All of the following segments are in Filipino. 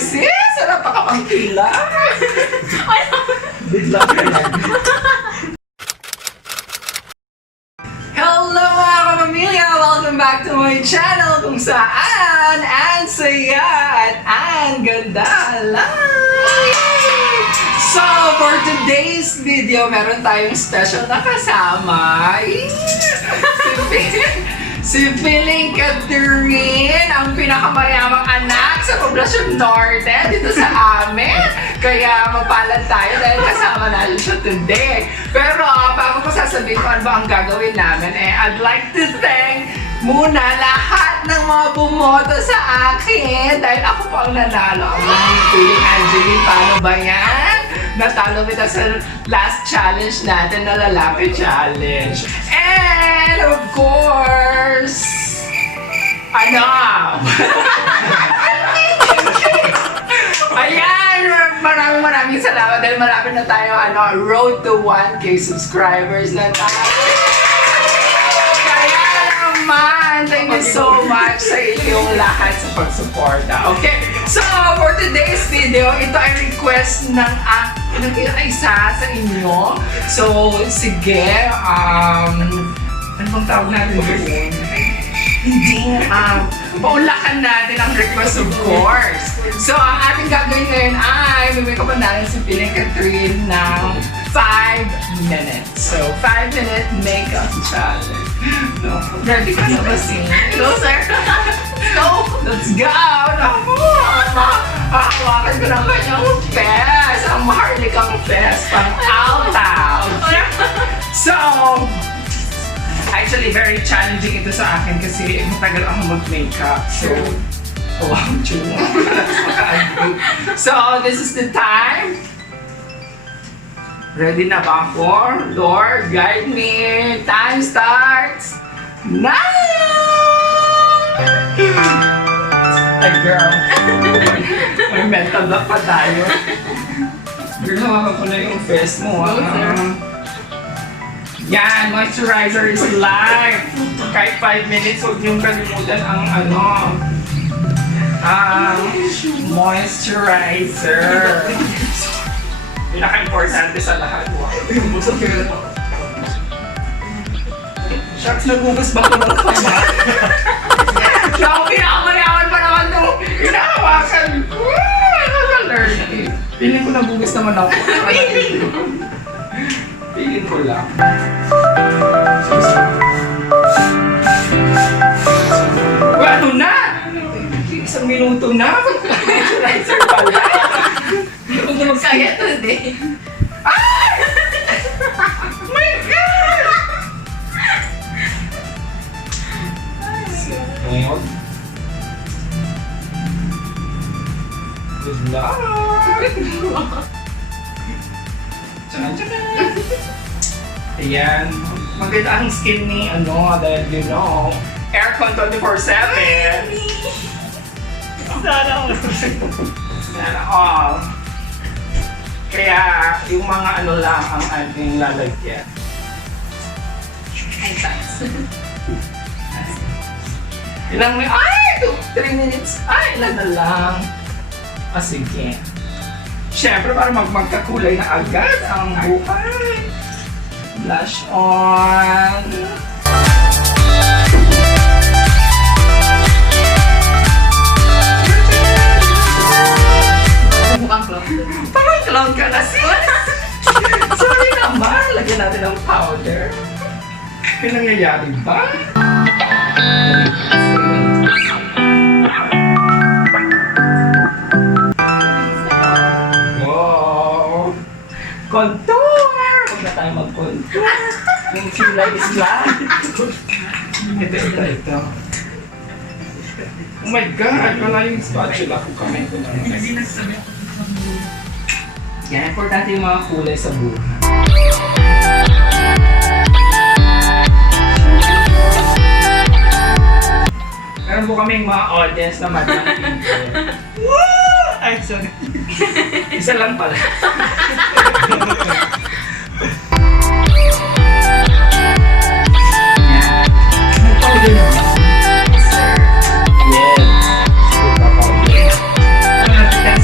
sis! Sarap pa kapang pila! Bigla ka yan. Hello mga kapamilya! Welcome back to my channel kung saan AnneSaya at AnneGanda live! So, for today's video, meron tayong special na kasama. Si Piling Catherine, ang pinakamayamang anak sa Poblasyon Norte dito sa amin. Kaya mapalad tayo dahil kasama natin siya today. Pero bago ko sasabihin kung ano ba ang gagawin namin, I'd like to thank muna lahat ng mga bumoto sa akin dahil ako po ang nanalo. Ang Piling Angeline, paano ba yan? Natalo kita sa last challenge natin na lalaki challenge. And of course, ayan, maraming salamat dahil malapit na tayo road to 1K subscribers na tayo. Kaya naman, thank you so much sa inyong lahat sa pagsuporta. Okay, so for today's video, ito ay request ng isa sa inyo. So, sige, ano bang tawag natin doon? Hindi, paulakan natin ang request, of course. So, ang ating gagawin ngayon ay bibigyan pa natin si Piling Catherine ng 5 minutes. So, 5-minute makeup challenge. No, ready ka na ba, Sing? No, sir. No, let's go! Hawakan ko ng kanyang fest. Ang maharlikang fest. Pang out-out. So, actually, very challenging ito sa akin kasi matagal ako mag-makeup. So, wow, so, this is the time. Ready na ba ako? Lord, guide me. Time starts now! Ay, girl. May mental block pa tayo. Girl, hawakan ko na yung face mo. Yan, moisturizer is live. Kahit 5 minutes, huwag niyong kalimutan ang moisturizer. Pinaka-importante sa lahat. Shucks, nagugas ba ko ng kama? Siya ako pinakamayaman pa naman itong hinahawakan. Piling ko nagugas naman ako. Piling ko lang. Ano na? Isang minuto na. Moisturizer pala. Huwag mo magsaya to, hindi. Ay! My God! Ngayon. Good luck! Tcharan! Ayan. Maganda ang skin ni dahil you know, aircon 24/7. Sana all. Kaya yung mga lang ang ating lalagyan. Ay, thanks. Ilang may, 3 minutes. Ilan na lang. Sige. Siyempre, para magkakulay na agad ang buhay. Blush on. Mukhang clown. Parang clown ka na, sis. Sorry naman. Lagyan natin ng powder. May nangyayari ba? Wow! Contour! Huwag na tayo mag-contour. Yung slide is slide. Ito. Oh my God! Wala yung spatula ko kami. Yan, importante yung mga kulay sa buhay. Meron po kaming mga audience na madami. Woo! Ay, sorry. Isa lang pala. Yan. Yes.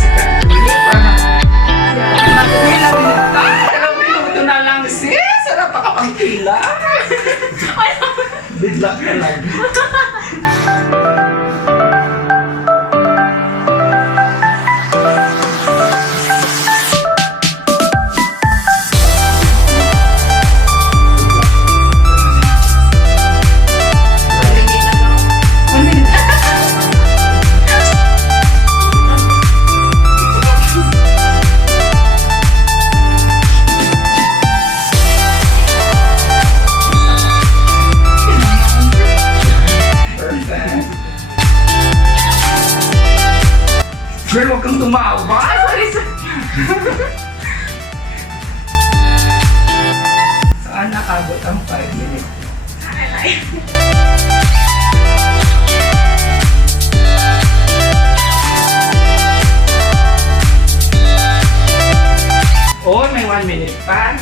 Girl, huwag kang tumawa. Sorry, sorry. Saan nakabot ang 5 minutes? Oh, may 1 minute pa.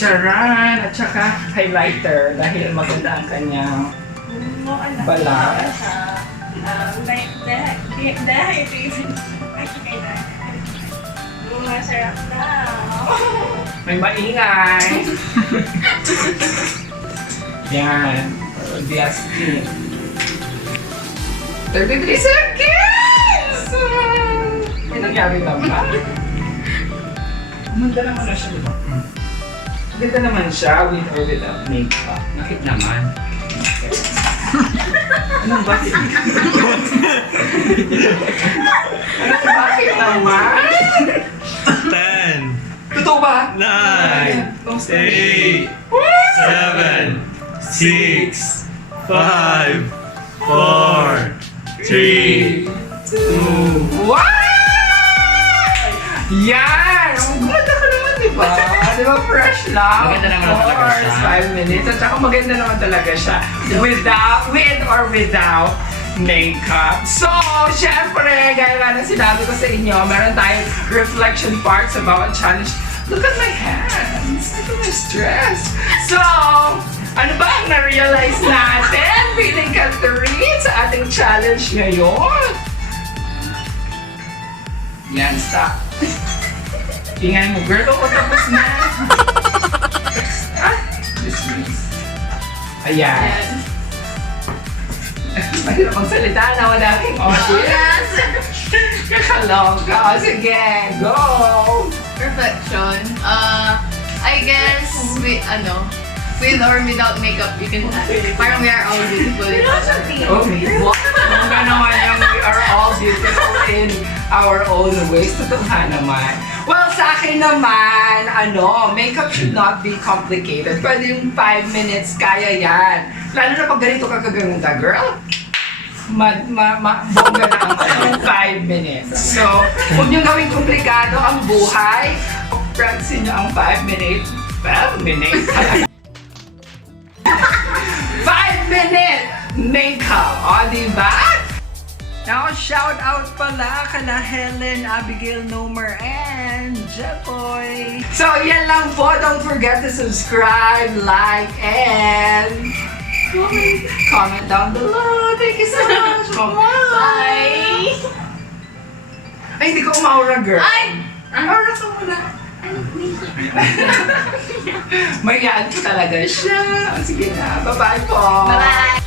Charan! At saka highlighter dahil maganda ang kanyang balat. Masarap na. May maingay. Yan. Diastin. 33 seconds! May nangyari lang ba? Maganda naman na siya, di ba? Maganda naman siya with or without makeup. Bakit naman? Anong bakit? Anong bakit naman? 10, Totoo ba? 9, 8, 7, 6, 5, 4, 3, 2, Wow! Yan! Ang ganda ka naman, di ba? Di ba fresh lang? Maganda naman Of talaga course, siya. 5 minutes. At saka maganda naman talaga siya. With or without makeup. So, syempre, gaya nga na sinabi ko sa inyo, meron tayong reflection part sa bawat challenge. Look at my hands. Look at my stress. So, ano ba ang na-realize natin? Feeling Catherine sa ating challenge ngayon. Yan, stop. Ingay mo, girl. Oo, tapos na. Dismiss. Ayan. Mahirap magsalita na madaming audience. Kakaloka. O, sige, go! Perfection. I guess with or without makeup, you can parang we are all beautiful. Okay. Kung naman yung we are all beautiful in our own ways. Totoo naman. Well, sa akin naman, makeup should not be complicated. Pwede yung 5 minutes, kaya yan. Lalo na pag ganito ka kaganda, girl. Bongga na ang 5 minutes. So, huwag niyong gawing komplikado ang buhay. Practice niyo ang 5 minutes. 5 minutes. 5-minute makeup. O, diba? Now, shout out pala kala Helen, Abigail Nomer, and Jepoy. So, yan lang po. Don't forget to subscribe, like, and comment down below. Thank you so much. Bye! Ay, hindi ko umaura, girl. Ay! Aura ka muna. Mayaan ko talaga siya. Sige na. Bye-bye po. Bye-bye!